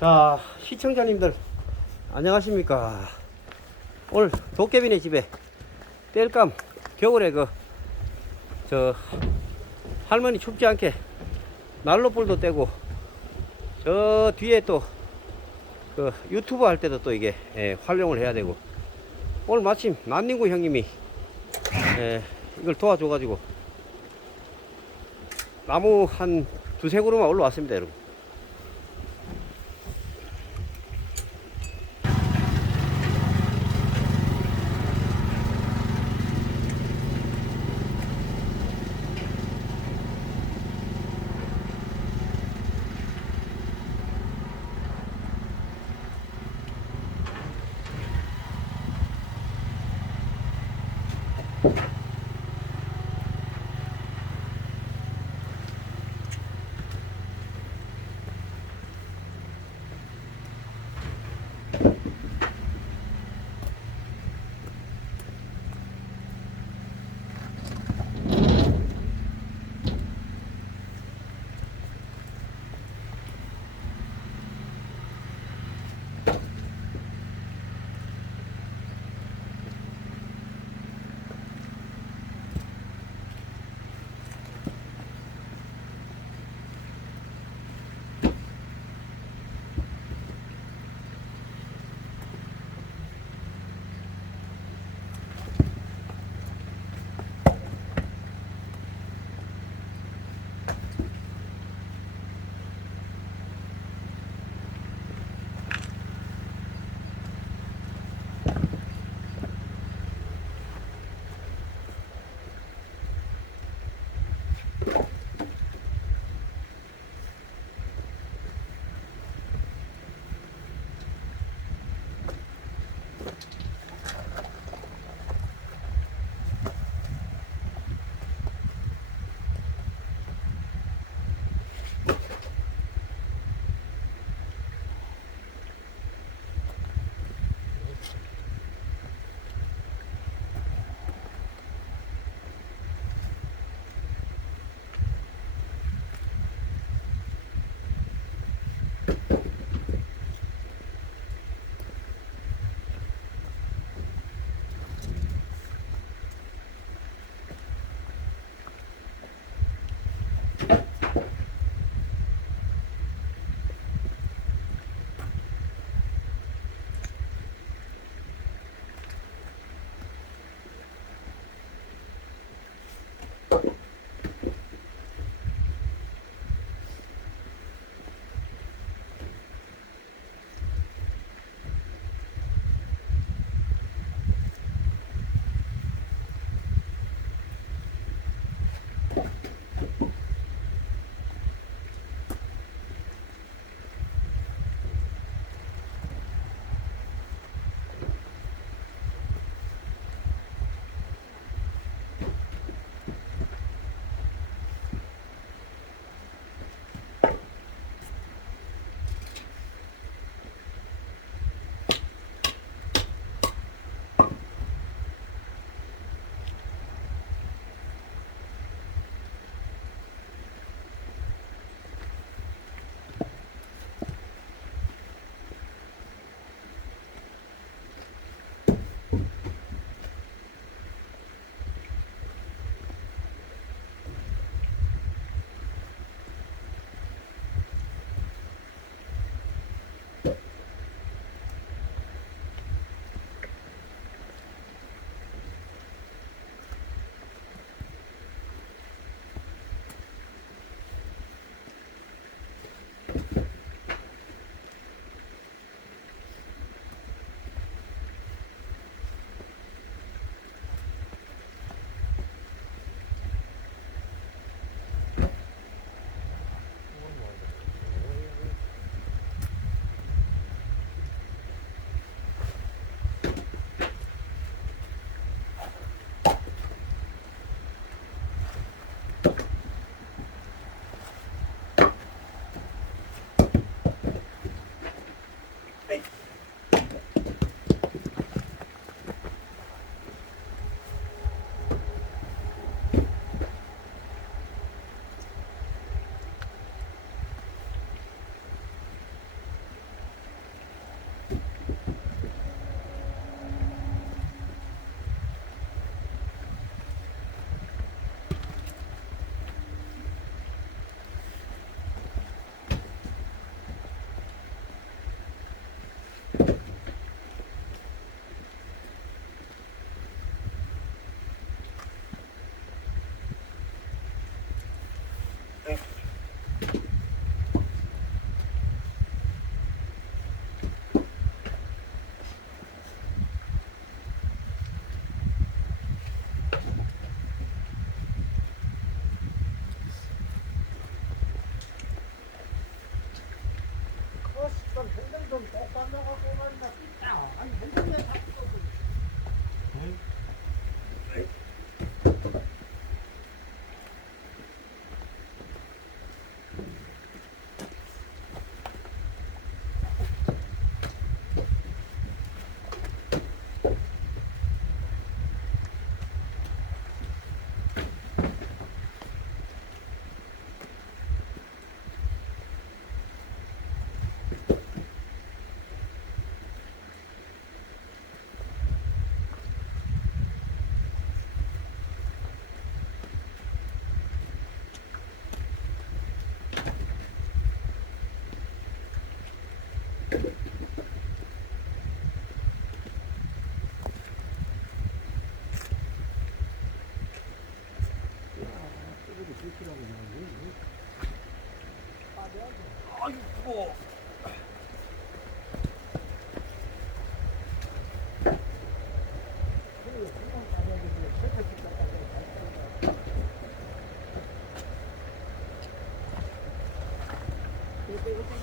자, 시청자님들 안녕하십니까. 오늘 도깨비네 집에 땔감 겨울에 저 할머니 춥지 않게 난로불도 떼고, 저 뒤에 또 유튜브 할 때도 또 이게 활용을 해야 되고, 오늘 마침 난닝구 형님이 이걸 도와줘 가지고 나무 한 두세 그루만 올라왔습니다, 여러분. 아이고.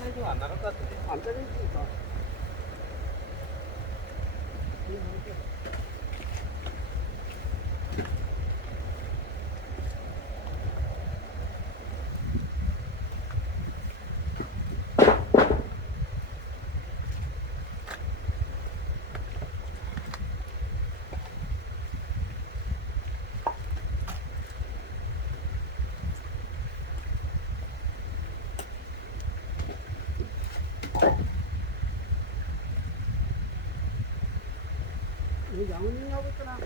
이거 안 나갈 것 같은데. 안 떨어지니까. 양은이 하고 있잖아.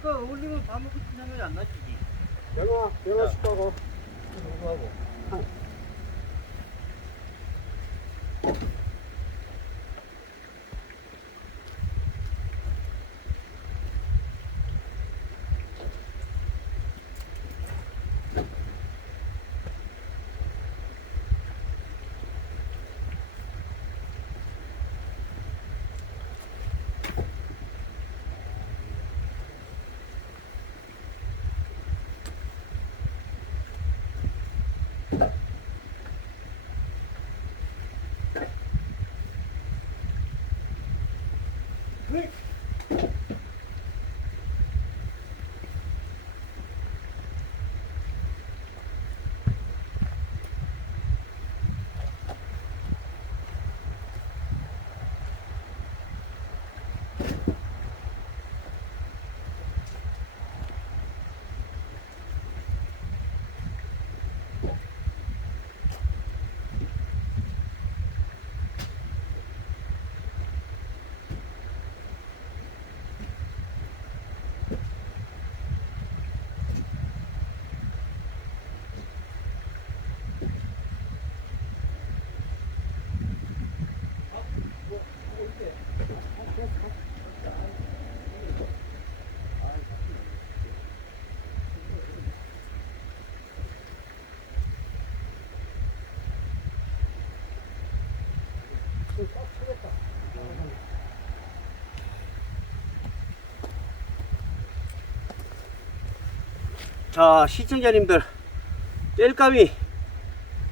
그 올리면 밥 먹고 생각이 안 나지. 연어 식하고. 하고. 자, 시청자님들, 땔감이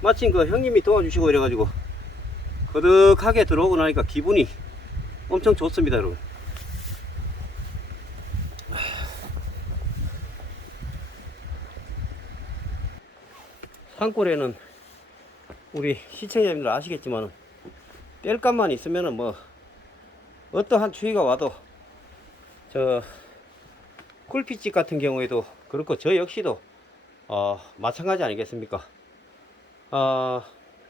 마침 그 형님이 도와주시고 이래가지고 거득하게 들어오고 나니까 기분이 엄청 좋습니다, 여러분. 산골에는 우리 시청자님들 아시겠지만 땔감만 있으면은 뭐 어떠한 추위가 와도 저 굴빛집 같은 경우에도 그렇고 저 역시도 마찬가지 아니겠습니까?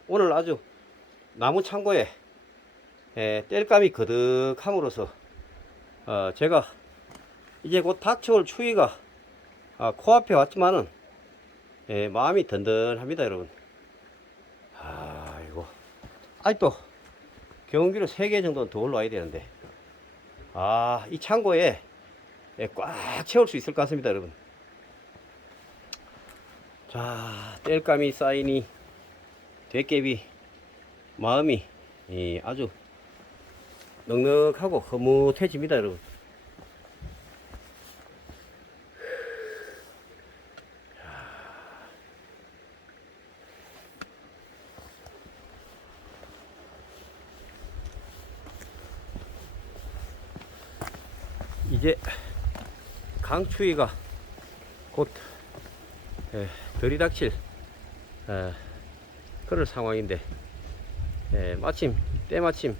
오늘 아주 나무 창고에 땔감이 거득함으로써 제가 이제 곧 닥쳐올 추위가 코앞에 왔지만은 마음이 든든합니다, 여러분. 이거 아직도 경운기로 3개 정도는 더 올라와야 되는데 이 창고에 꽉 채울 수 있을 것 같습니다, 여러분. 자, 땔감이 쌓이니 되깨비 마음이 아주 넉넉하고 흐뭇해집니다, 여러분. 이제 강추위가 곧 들이닥칠 그럴 상황인데 마침 때마침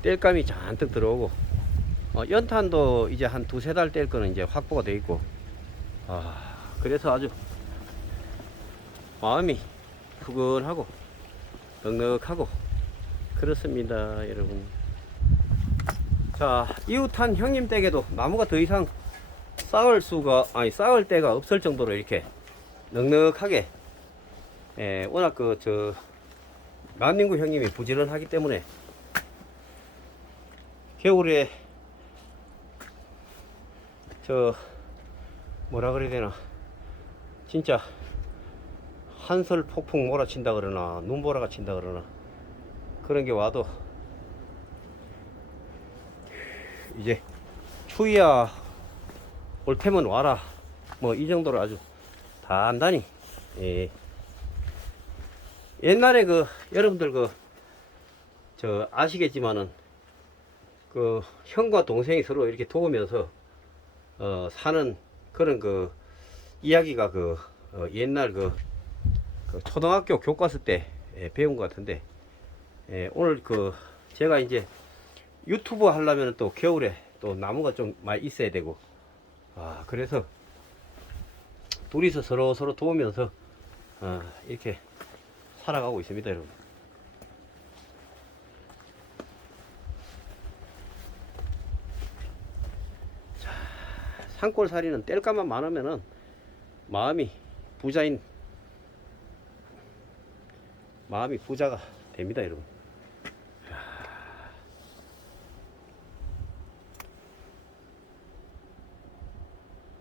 땔감이 잔뜩 들어오고 연탄도 이제 한 두세 달 뗄 거는 이제 확보가 돼 있고 그래서 아주 마음이 푸근하고 넉넉하고 그렇습니다 여러분. 자, 이웃한 형님 댁에도 나무가 더 이상 쌓을 데가 없을 정도로 이렇게 넉넉하게 워낙 만민구 형님이 부지런하기 때문에 겨울에 뭐라 그래야 되나, 진짜 한설 폭풍 몰아친다 그러나 눈보라가 친다 그러나 그런 게 와도 이제 추위야 올 테면 와라 뭐 이 정도로 아주 단단히 옛날에 여러분들 아시겠지만은 형과 동생이 서로 이렇게 도우면서 사는 그런 이야기가 옛날 초등학교 교과서 때 배운 것 같은데 오늘 제가 이제 유튜브 하려면 또 겨울에 또 나무가 좀 많이 있어야 되고 그래서 둘이서 서로 도우면서 이렇게 살아가고 있습니다 여러분. 자, 산골살이는 뗄감만 많으면은 마음이 부자가 됩니다 여러분.